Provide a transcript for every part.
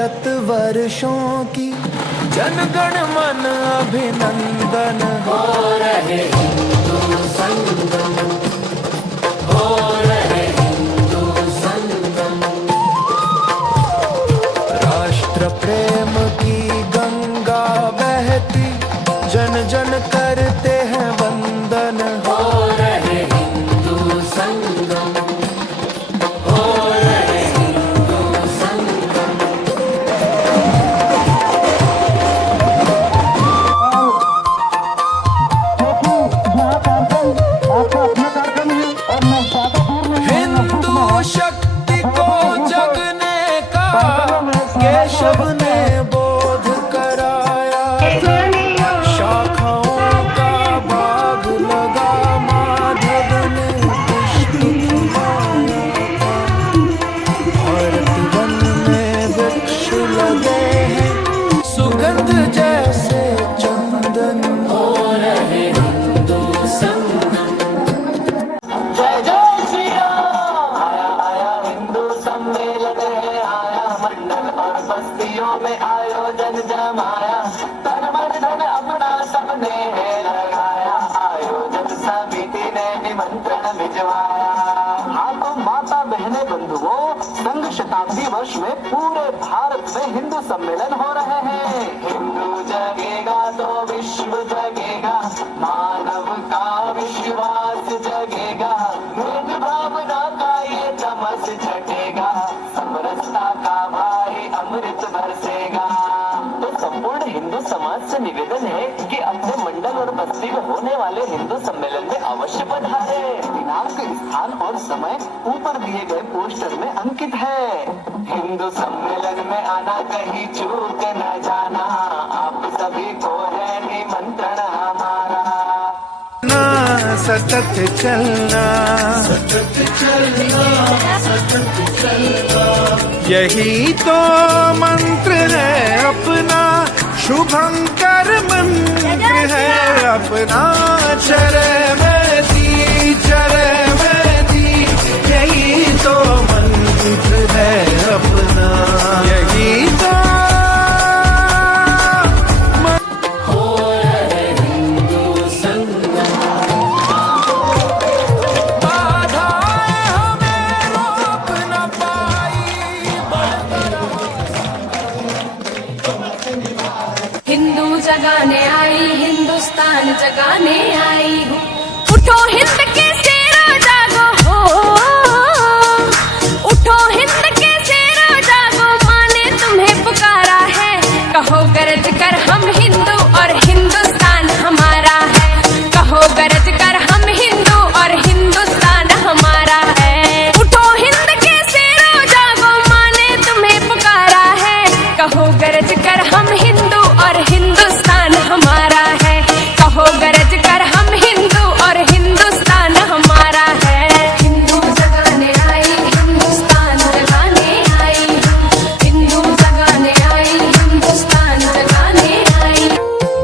शत वर्षों की जनगण मन अभिनंदन। हो रहे हिंदू संगम, हो रहे हिंदू संगम। राष्ट्र प्रेम की गंगा बहती, जन जन करते हैं वंदन। हो रहे हिंदू संगम, हो रहे हिंदू संगम। हिंदू शक्ति को जगने का केशव ने बोध कराया था। शाखाओं का बाग लगा, माधव ने पुष्प फुलाया था। भारत वन में वृक्ष लगे हैं, सुगंध जैसे चंदन। हो रहे हिंदू संगम। जय जय श्री राम। आया आया हिंदू सम्मेलन है, आया मंडल और बस्तियों में आयोजन जमाया। तन मन धन अपना सबने है लगाया, आयोजन समिति ने निमंत्रण भिजवाया। हाँ तो माता बहने बंधुओं, संघ शताब्दी वर्ष में पूरे भारत में हिंदू सम्मेलन हो रहे हैं। हिंदू जगेगा तो विश्व जगेगा, मानव का विश्वास जगेगा। भेद भावना का ये तमस छटेगा, समरसता का भाई अमृत बरसेगा। तो संपूर्ण हिंदू समाज से निवेदन है कि अपने मंडल और बस्ती में होने वाले हिंदू सम्मेलन में अवश्य पधारे। दिनांक, स्थान और समय ऊपर दिए गए पोस्टर में अंकित है। हिंदू सम्मेलन में आना, कहीं चूक न जाना, आप सभी को है निमंत्रण हमारा। सतत चलना, सतत चलना, सतत चलना, यही तो मंत्र है अपना, शुभंकर मंत्र है अपना। चरमती चरमती, यही तो मंत्र है अपना, यही तो। हिंदू जगाने आई, हिंदुस्तान जगाने आई हूँ। उठो हिंद के शेरों जागो हो, उठो हिंद के शेरों जागो, माँ ने तुम्हें पुकारा है। कहो गरज कर हम हिंदू और हिंदुस्तान हमारा है, कहो गरज कर हम हिंदू और हिंदुस्तान हमारा है। उठो हिंद के शेरों जागो, माँ ने तुम्हें पुकारा है। कहो गरज कर हम हिंदू और हिंदुस्तान हमारा है, कहो गरज कर हम हिंदू और हिंदुस्तान हमारा है। हिंदू जगाने आई, हिंदुस्तान जगाने आई, हिंदू जगाने आई, हिंदुस्तान जगाने आई।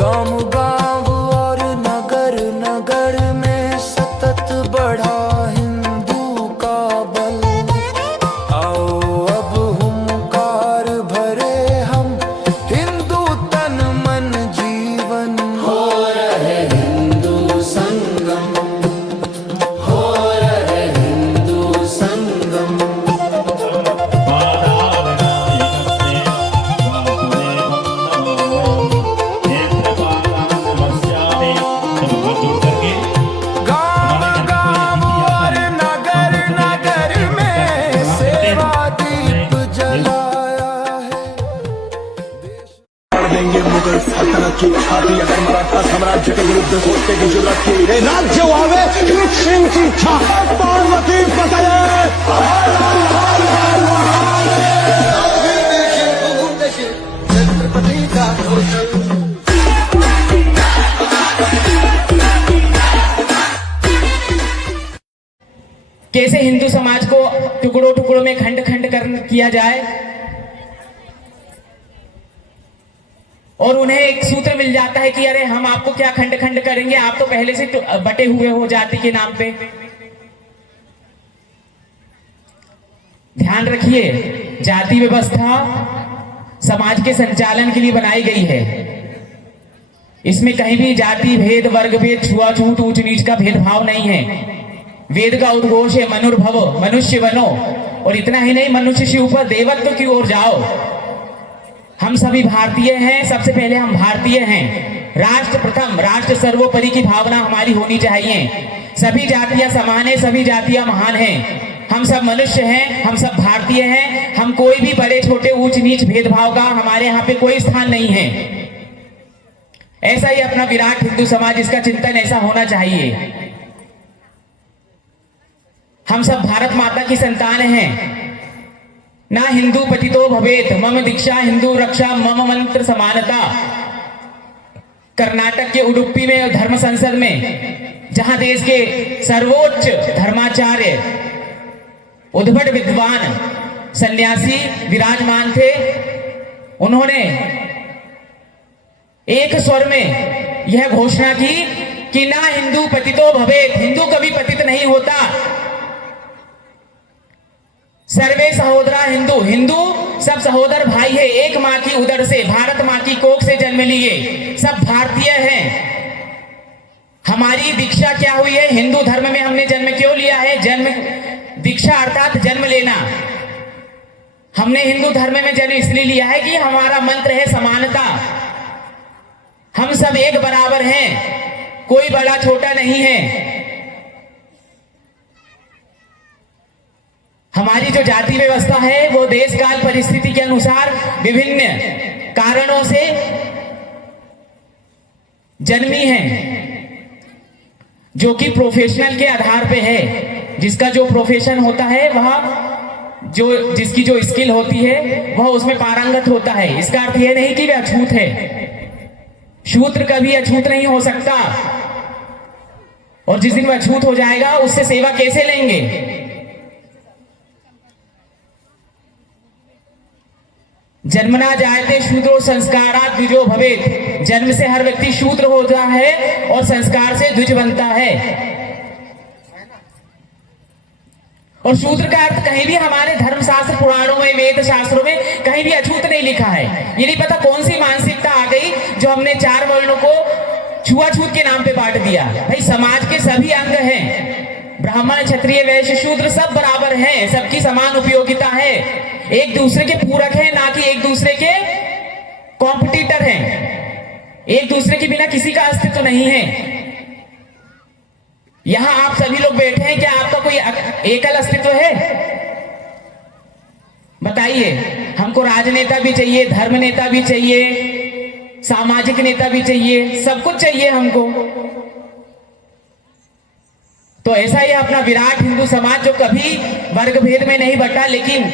गाँव गाँव और नगर नगर में सतत बढ़ा हिंदू का बल। आओ अब हुंकार भरे हम, हिंदू तन मन जीवन। हो रहे हिंदू संगम, हो रहे हिंदू संगम। गाँव गाँव और नगर नगर में सेवा दीप जलाया है। देंगे मुगल सल्तनत की छाती, अगर मराठा साम्राज्य के विरुद्ध सोचने की जरूरत की। राज्य वावे सिंह की इच्छा, पार्वती पतये। छत्रपति का कैसे हिंदू समाज को टुकड़ों टुकड़ों में खंड खंड किया जाए और उन्हें एक सूत्र मिल जाता है कि अरे हम आपको क्या खंड खंड करेंगे, आप तो पहले से बटे हुए हो जाति के नाम पे। ध्यान रखिए, जाति व्यवस्था समाज के संचालन के लिए बनाई गई है। इसमें कहीं भी जाति भेद, वर्ग भेद, छुआछूत, ऊंच नीच का भेदभाव नहीं है। वेद का उद्घोष है मनुर्भव, मनुष्य बनो, और इतना ही नहीं, मनुष्य से ऊपर देवत्व की ओर जाओ। हम सभी भारतीय हैं, सबसे पहले हम भारतीय हैं। राष्ट्र प्रथम, राष्ट्र सर्वोपरि की भावना हमारी होनी चाहिए। सभी जातियां समान है, सभी जातियां महान हैं। हम सब मनुष्य हैं, हम सब भारतीय हैं। हम कोई भी बड़े छोटे ऊंच नीच भेदभाव का हमारे यहाँ पे कोई स्थान नहीं है। ऐसा ही अपना विराट हिंदू समाज, इसका चिंतन ऐसा होना चाहिए। हम सब भारत माता की संतान हैं। ना हिंदू पतितो भवेत, मम दीक्षा हिंदू रक्षा, मम मंत्र समानता। कर्नाटक के उडुपी में और धर्म संसद में, जहां देश के सर्वोच्च धर्माचार्य, उद्भट विद्वान, सन्यासी विराजमान थे, उन्होंने एक स्वर में यह घोषणा की कि ना हिंदू पतितो भवेत, हिंदू कभी पतित नहीं होता। सर्वे सहोदरा हिंदू, हिंदू सब सहोदर भाई है, एक मां की उदर से, भारत मां की कोख से जन्म लिए, सब भारतीय हैं। हमारी दीक्षा क्या हुई है? हिंदू धर्म में हमने जन्म क्यों लिया है? जन्म दीक्षा अर्थात जन्म लेना। हमने हिंदू धर्म में जन्म इसलिए लिया है कि हमारा मंत्र है समानता। हम सब एक बराबर हैं, कोई बड़ा छोटा नहीं है। हमारी जो जाति व्यवस्था है वो देश काल परिस्थिति के अनुसार विभिन्न कारणों से जन्मी है, जो कि प्रोफेशनल के आधार पे है। जिसका जो प्रोफेशन होता है वह जिसकी जो स्किल होती है वह उसमें पारंगत होता है। इसका अर्थ यह नहीं कि वह अछूत है। शूद्र कभी अछूत नहीं हो सकता, और जिस दिन वह अछूत हो जाएगा उससे सेवा कैसे लेंगे? जन्मना जायते शूद्रो संस्कारात् द्विजो भवेत्। जन्म से हर व्यक्ति शूद्र होता है और संस्कार से द्विज बनता है। और शूद्र का अर्थ कहीं भी हमारे धर्मशास्त्र, पुराणों में, वेद शास्त्रों में कहीं भी अछूत नहीं लिखा है। ये नहीं पता कौन सी मानसिकता आ गई जो हमने 4 वर्णों को छुआछूत के नाम पे बांट दिया। भाई समाज के सभी अंग हैं, ब्राह्मण, क्षत्रिय, वैश्य, शूद्र सब बराबर हैं, सबकी समान उपयोगिता है। एक दूसरे के पूरक हैं, ना कि एक दूसरे के कॉम्पिटिटर हैं। एक दूसरे के बिना किसी का अस्तित्व नहीं है। यहां आप सभी लोग बैठे हैं, क्या आपका कोई एकल अस्तित्व है? बताइए। हमको राजनेता भी चाहिए, धर्म नेता भी चाहिए, सामाजिक नेता भी चाहिए, सब कुछ चाहिए हमको। तो ऐसा ही अपना विराट हिंदू समाज जो कभी वर्ग भेद में नहीं बटा, लेकिन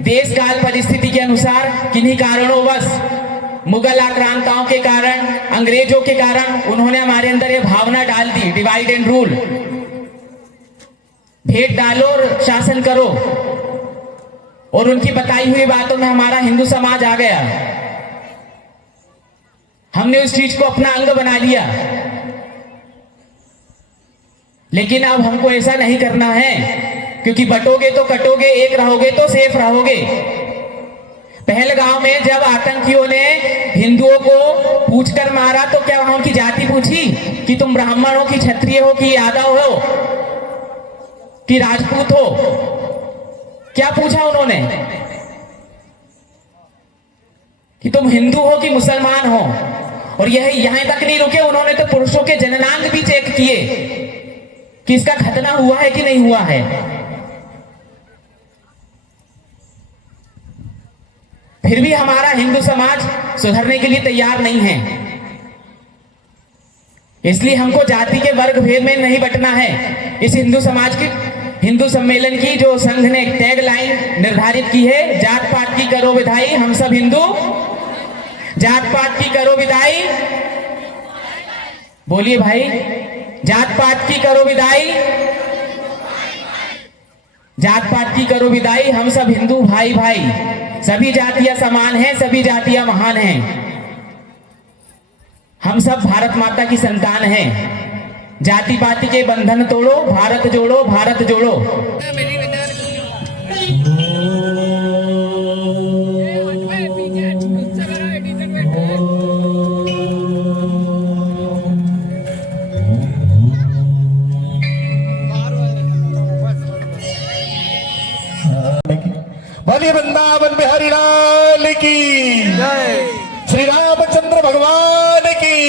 देश काल परिस्थिति के अनुसार किन्हीं कारणोंवश, मुगल आक्रांताओं के कारण, अंग्रेजों के कारण उन्होंने हमारे अंदर ये भावना डाल दी, डिवाइड एंड रूल, भेद डालो और शासन करो। और उनकी बताई हुई बातों में हमारा हिंदू समाज आ गया। हमने उस चीज को अपना अंग बना लिया। लेकिन अब हमको ऐसा नहीं करना है, क्योंकि बटोगे तो कटोगे, एक रहोगे तो सेफ रहोगे। पहलगांव में जब आतंकियों ने हिंदुओं को पूछकर मारा तो क्या वहां उनकी जाति पूछी कि तुम ब्राह्मण हो कि क्षत्रिय हो कि यादव हो कि राजपूत हो? क्या पूछा उन्होंने? कि तुम हिंदू हो कि मुसलमान हो? और यह यहां तक नहीं रुके, उन्होंने तो पुरुषों के जननांग भी चेक किए कि इसका खतना हुआ है कि नहीं हुआ है। फिर भी हमारा हिंदू समाज सुधरने के लिए तैयार नहीं है। इसलिए हमको जाति के वर्ग भेद में नहीं बंटना है। इस हिंदू समाज की, हिंदू सम्मेलन की जो संघ ने टैग लाइन निर्धारित की है, जात पात की करो विदाई, हम सब हिंदू, जात पात की करो विदाई। बोलिए भाई, जात पात की करो विदाई, जात पात की करो विदाई। हम सब हिंदू भाई भाई, सभी जातियां समान हैं, सभी जातियां महान हैं। हम सब भारत माता की संतान हैं। जाति पाति के बंधन तोड़ो, भारत जोड़ो, भारत जोड़ो। वृंदावन बिहारी लाल की जय। श्री रामचंद्र भगवान की,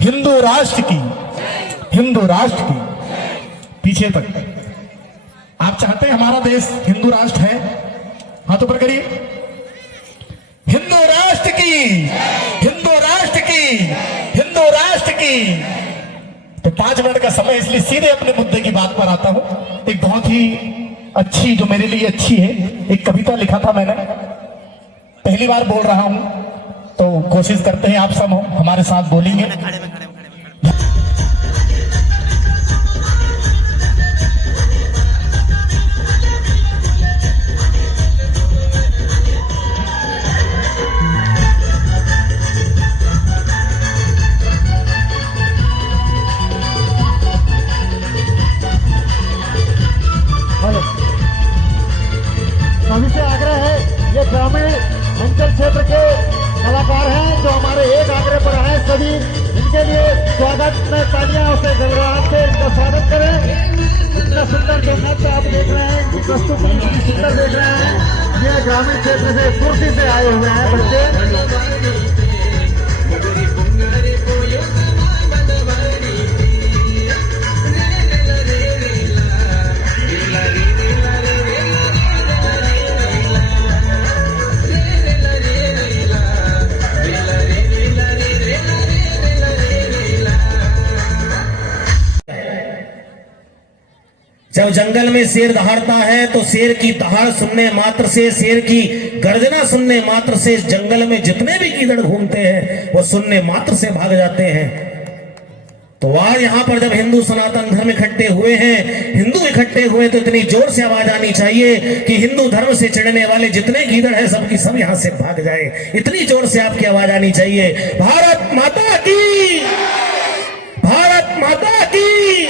हिंदू राष्ट्र की, हिंदू राष्ट्र की, पीछे तक। आप चाहते हैं हमारा देश हिंदू राष्ट्र है? हाथ ऊपर करिए। हिंदू राष्ट्र की, हिंदू राष्ट्र की, हिंदू राष्ट्र की। तो 5 मिनट का समय, इसलिए सीधे अपने मुद्दे की बात पर आता हूं। एक बहुत ही अच्छी, जो मेरे लिए अच्छी है, एक कविता लिखा था मैंने। पहली बार बोल रहा हूं, तो कोशिश करते हैं आप सब हमारे साथ बोलेंगे। सभी से आग्रह है, ये ग्रामीण अंचल क्षेत्र के कलाकार हैं जो हमारे एक आग्रह पर आए, सभी इनके लिए स्वागत में तालियां से गड़गड़ाहट से इनका स्वागत करें। इतना सुंदर जो नृत्य आप देख रहे हैं, इनकी प्रस्तुति इतनी सुंदर देख रहे हैं। ये ग्रामीण क्षेत्र से कुर्सी से आए हुए हैं बच्चे। जब जंगल में शेर दहाड़ता है तो शेर की दहाड़ सुनने मात्र से, शेर की गर्जना सुनने मात्र से जंगल में जितने भी गीदड़ घूमते हैं वो सुनने मात्र से भाग जाते हैं। तो आज यहाँ पर जब हिंदू सनातन धर्म इकट्ठे हुए हैं, हिंदू इकट्ठे हुए, तो इतनी जोर से आवाज आनी चाहिए कि हिंदू धर्म से चिढ़ने वाले जितने गीदड़ हैं सबकी सब यहाँ से भाग जाए। इतनी जोर से आपकी आवाज आनी चाहिए। भारत माता की, भारत माता की,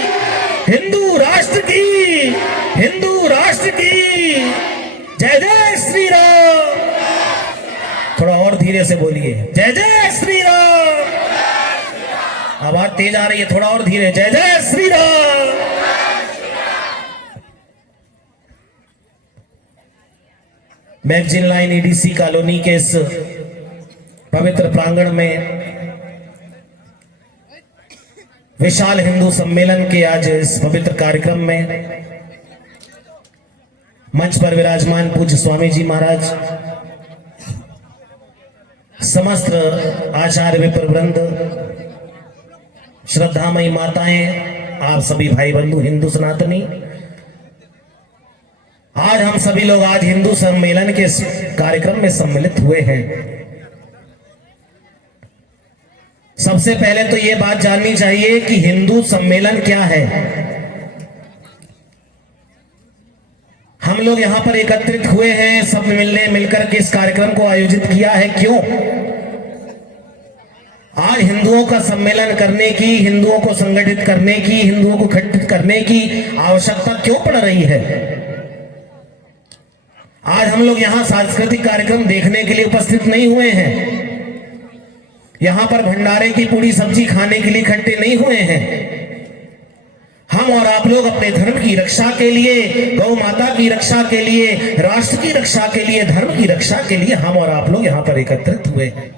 हिंदू राष्ट्र की, हिंदू राष्ट्र की जय जय श्री राम। थोड़ा और धीरे से बोलिए, जय जय श्री राम। आवाज तेज आ रही है, थोड़ा और धीरे, जय जय Shri Ram. Magazine line EDC colony के इस पवित्र प्रांगण में विशाल हिंदू सम्मेलन के आज इस पवित्र कार्यक्रम में मंच पर विराजमान पूज्य स्वामी जी महाराज, समस्त आचार्य विप्रवृंद, श्रद्धामयी माताएं, आप सभी भाई बंधु हिंदू सनातनी, आज हम सभी लोग आज हिंदू सम्मेलन के इस कार्यक्रम में सम्मिलित हुए हैं। सबसे पहले तो ये बात जाननी चाहिए कि हिंदू सम्मेलन क्या है। हम लोग यहां पर एकत्रित हुए हैं, सब मिलकर के इस कार्यक्रम को आयोजित किया है। क्यों? आज हिंदुओं का सम्मेलन करने की, हिंदुओं को संगठित करने की, हिंदुओं को इकट्ठित करने की आवश्यकता क्यों पड़ रही है? आज हम लोग यहां सांस्कृतिक कार्यक्रम देखने के लिए उपस्थित नहीं हुए हैं, यहां पर भंडारे की पूरी सब्जी खाने के लिए इकट्ठे नहीं हुए हैं। हम और आप लोग अपने धर्म की रक्षा के लिए, गौ माता की रक्षा के लिए, राष्ट्र की रक्षा के लिए, धर्म की रक्षा के लिए हम और आप लोग यहां पर एकत्रित हुए हैं।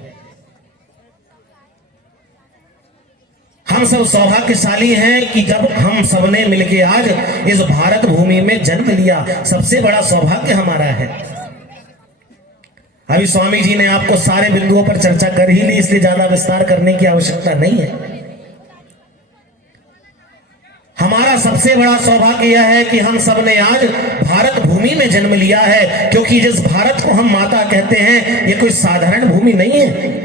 हम सब सौभाग्यशाली हैं कि जब हम सबने मिलकर आज इस भारत भूमि में जन्म लिया, सबसे बड़ा सौभाग्य हमारा है। अभी स्वामी जी ने आपको सारे बिंदुओं पर चर्चा कर ही ली, इसलिए ज्यादा विस्तार करने की आवश्यकता नहीं है। हमारा सबसे बड़ा सौभाग्य यह है कि हम सबने आज भारत भूमि में जन्म लिया है, क्योंकि जिस भारत को हम माता कहते हैं, ये कोई साधारण भूमि नहीं है।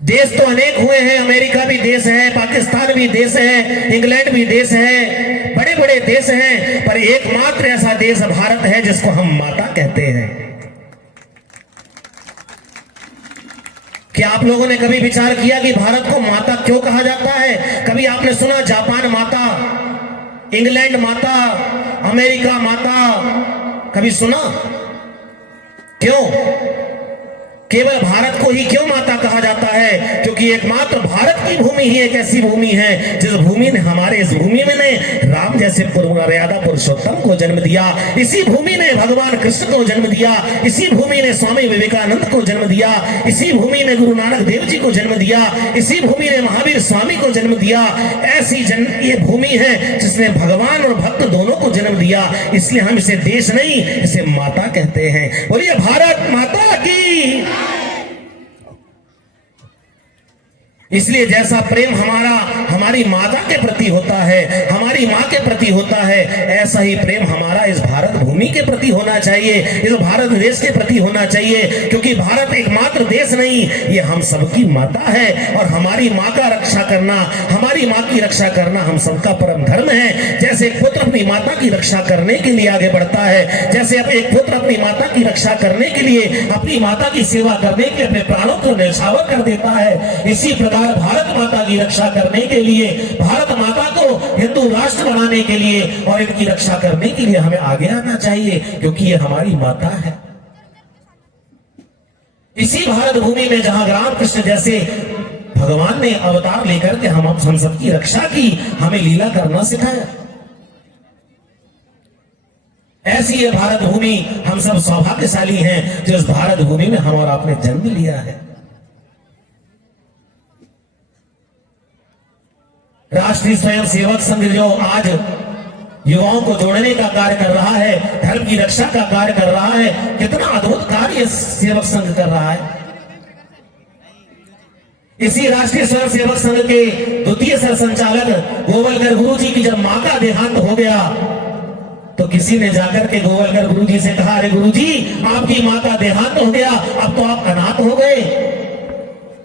देश तो अनेक हुए हैं, अमेरिका भी देश है, पाकिस्तान भी देश है, इंग्लैंड भी देश है, बड़े बड़े देश हैं, पर एकमात्र ऐसा देश भारत है जिसको हम माता कहते हैं। क्या आप लोगों ने कभी विचार किया कि भारत को माता क्यों कहा जाता है? कभी आपने सुना जापान माता, इंग्लैंड माता, अमेरिका माता? कभी सुना? क्यों? केवल भारत को ही क्यों माता कहा जाता है? क्योंकि एकमात्र भारत की भूमि ही एक ऐसी भूमि है जिस भूमि ने हमारे इस भूमि में ने राम जैसे मर्यादा पुरुषोत्तम को जन्म दिया, इसी भूमि ने भगवान कृष्ण को जन्म दिया, इसी भूमि ने स्वामी विवेकानंद को जन्म दिया, इसी भूमि ने गुरु नानक देव जी को जन्म दिया, इसी भूमि ने महावीर स्वामी को जन्म दिया। ऐसी ये भूमि है जिसने भगवान और भक्त दोनों को जन्म दिया, इसलिए हम इसे देश नहीं, इसे माता कहते हैं। बोलिए भारत माता की। इसलिए जैसा प्रेम हमारी माता के प्रति होता है, हमारी माँ के प्रति होता है, ऐसा ही प्रेम हमारा इस भारत भूमि के प्रति होना चाहिए, इस भारत देश के प्रति होना चाहिए। क्योंकि भारत एकमात्र देश नहीं, ये हम सबकी माता है और हमारी माँ का रक्षा करना, हमारी माँ की रक्षा करना हम सबका परम धर्म है। जैसे एक पुत्र अपनी माता की रक्षा करने के लिए आगे बढ़ता है, जैसे एक पुत्र अपनी माता की रक्षा करने के लिए, अपनी माता की सेवा करने के लिए अपने प्राणों को न्यौछावर कर देता है, इसी प्रकार भारत माता की रक्षा करने के लिए, भारत माता को हिंदू राष्ट्र बनाने के लिए और इनकी रक्षा करने के लिए हमें आगे आना चाहिए, क्योंकि ये हमारी माता है। इसी भारत भूमि में जहां रामकृष्ण जैसे भगवान ने अवतार लेकर के हम सबकी रक्षा की, हमें लीला करना सिखाया। ऐसी ये भारत भूमि, हम सब सौभाग्यशाली हैं जो इस भारत भूमि में हम और आपने जन्म लिया है। राष्ट्रीय स्वयं सेवक संघ जो आज युवाओं को जोड़ने का कार्य कर रहा है, धर्म की रक्षा का कार्य कर रहा है, कितना अद्भुत कार्य सेवक संघ कर रहा है। इसी राष्ट्रीय स्वयं सेवक संघ के द्वितीय सरसंचालक गोवलकर गुरु जी की जब मां का देहांत हो गया, तो किसी ने जाकर के गोवलकर गुरु जी से कहा, अरे गुरु जी, आपकी मां का देहांत हो गया, अब तो आप अनाथ हो गए।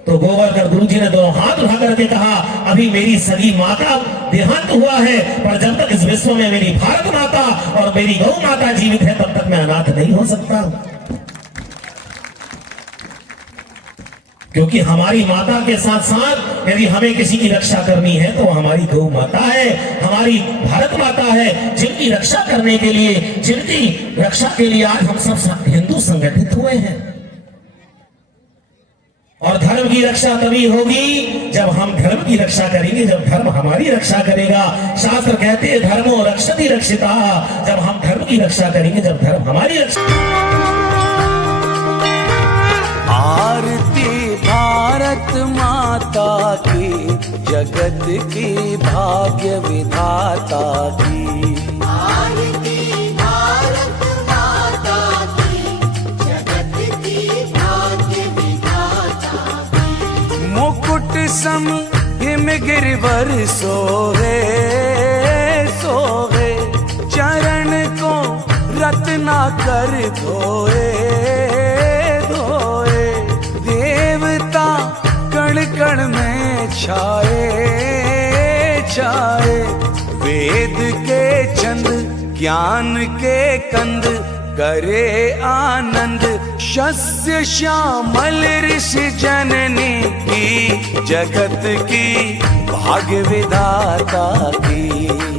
तो गोवलकर गुरु जी ने दोनों हाथ उठा करके कहा, अभी मेरी सगी माँ का देहांत हुआ है, पर जब तक इस विश्व में मेरी भारत माता और मेरी गौ माता जीवित है, तब तक मैं अनाथ नहीं हो सकता। क्योंकि हमारी माता के साथ साथ यदि हमें किसी की रक्षा करनी है तो हमारी गौ माता है, हमारी भारत माता है, जिनकी रक्षा करने के लिए, जिनकी रक्षा के लिए आज हम सब हिंदू संगठित हुए हैं। और धर्म की रक्षा तभी होगी जब हम धर्म की रक्षा करेंगे, जब धर्म हमारी रक्षा करेगा। शास्त्र कहते हैं धर्मो रक्षति रक्षिता, जब हम धर्म की रक्षा करेंगे, जब धर्म हमारी रक्षा। आरती भारत माता की, जगत की भाग्य विधाता की। आरती भारत माता की, जगत की भाग्य विधाता की। मुकुट सम हिम गिरवर सोहे सोहे, चरण को रत्ना कर धोए धोए। देवता कण कण में छाए छाए, वेद के चंद ज्ञान के कंद करे आनंद। शस्य श्यामल ऋषि जननी की, जगत की भाग्य विधाता की।